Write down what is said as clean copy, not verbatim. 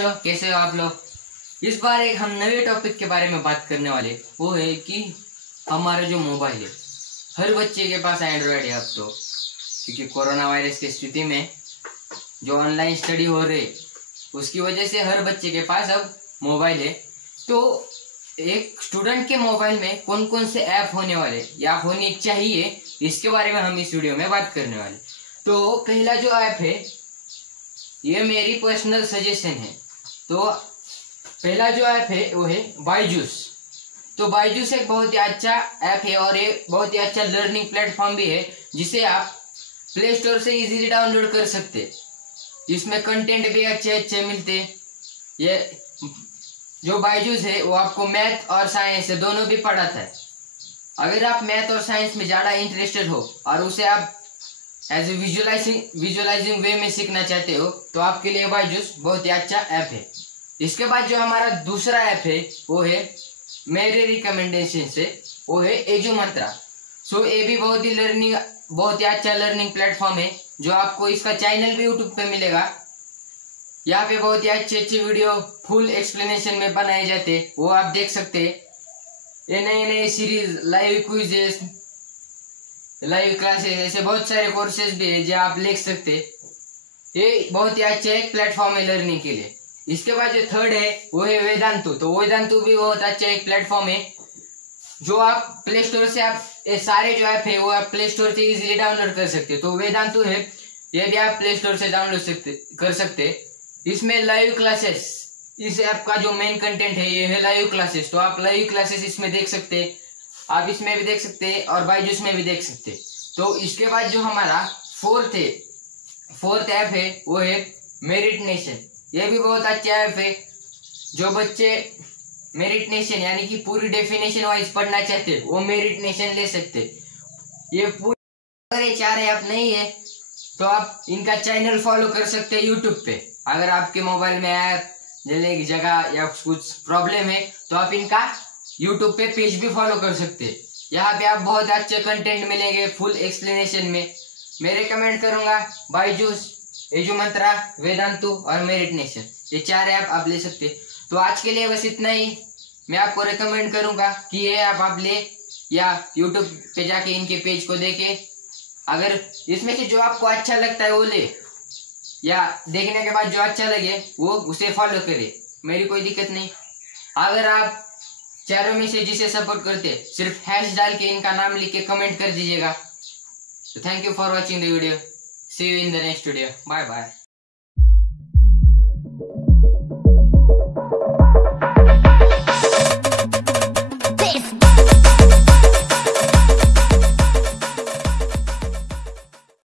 बच्चों, कैसे हो आप लोग। इस बार एक हम नए टॉपिक के बारे में बात करने वाले, वो है कि हमारा जो मोबाइल है, हर बच्चे के पास एंड्रॉयड है अब तो, क्योंकि कोरोना वायरस की स्थिति में जो ऑनलाइन स्टडी हो रही है उसकी वजह से हर बच्चे के पास अब मोबाइल है। तो एक स्टूडेंट के मोबाइल में कौन कौन से ऐप होने वाले या होने चाहिए, इसके बारे में हम इस वीडियो में बात करने वाले। तो पहला जो ऐप है, ये मेरी पर्सनल सजेशन है। तो पहला जो ऐप है वो है बायजूस। तो बायजूस एक बहुत ही अच्छा ऐप है और ये बहुत ही अच्छा लर्निंग प्लेटफॉर्म भी है, जिसे आप प्ले स्टोर से इजीली डाउनलोड कर सकते। इसमें कंटेंट भी अच्छे अच्छे मिलते। ये जो बायजूस है वो आपको मैथ और साइंस दोनों भी पढ़ाता है। अगर आप मैथ और साइंस में ज़्यादा इंटरेस्टेड हो और उसे आप एज ए विजुअलाइजिंग वे में सीखना चाहते हो, तो आपके लिए बायजूस बहुत ही अच्छा ऐप है। इसके बाद जो हमारा दूसरा ऐप है वो है मेरे रिकमेंडेशन से, वो है एजू मंत्रा। सो ये भी बहुत ही अच्छा लर्निंग प्लेटफॉर्म है, जो आपको इसका चैनल भी यूट्यूब पे मिलेगा। यहाँ पे बहुत ही अच्छे अच्छे वीडियो फुल एक्सप्लेनेशन में बनाए जाते, वो आप देख सकते हैं। ये नए नए series, live quizzes, live classes, ऐसे बहुत सारे कोर्सेज भी है जो आप लिख सकते। ये बहुत ही अच्छा एक प्लेटफॉर्म है लर्निंग के लिए। इसके बाद जो थर्ड है वो है वेदांतु। तो वेदांतु भी बहुत अच्छा एक प्लेटफॉर्म है, जो आप प्ले स्टोर से आप ये सारे जो ऐप है वो आप प्ले स्टोर से इजीली डाउनलोड कर सकते। तो वेदांतु है, ये भी आप प्ले स्टोर से डाउनलोड कर सकते। इसमें लाइव क्लासेस, इस ऐप का जो मेन कंटेंट है ये है लाइव क्लासेस। तो आप लाइव क्लासेस इसमें देख सकते, आप इसमें भी देख सकते और बायजूस में भी देख सकते। तो इसके बाद जो हमारा फोर्थ ऐप है वो है मेरिट नेशन। ये भी बहुत अच्छा ऐप है। जो बच्चे मेरिट नेशन यानी कि पूरी डेफिनेशन वाइज पढ़ना चाहते हैं वो मेरिट नेशन ले सकते। ये पूरे 4 ऐप नहीं है तो आप इनका चैनल फॉलो कर सकते हैं यूट्यूब पे। अगर आपके मोबाइल में ऐप जलने की जगह या कुछ प्रॉब्लम है तो आप इनका यूट्यूब पे पेज भी फॉलो कर सकते हैं। यहाँ पे आप बहुत अच्छे कंटेंट मिलेंगे फुल एक्सप्लेनेशन में। मैं रिकमेंड करूंगा बायजूस, एजू मंत्रा, वेदांतु और मेरिट नेशन, ये 4 ऐप आप ले सकते। तो आज के लिए बस इतना ही। मैं आपको रिकमेंड करूंगा कि ये ऐप आप ले या यूट्यूब पे जाके इनके पेज को देखे। अगर इसमें से जो आपको अच्छा लगता है वो ले, या देखने के बाद जो अच्छा लगे वो उसे फॉलो करे, मेरी कोई दिक्कत नहीं। अगर आप चारों में से जिसे सपोर्ट करते, सिर्फ हैश डाल के इनका नाम लिख के कमेंट कर दीजिएगा। So thank you for watching the video. See you in the next video. Bye bye.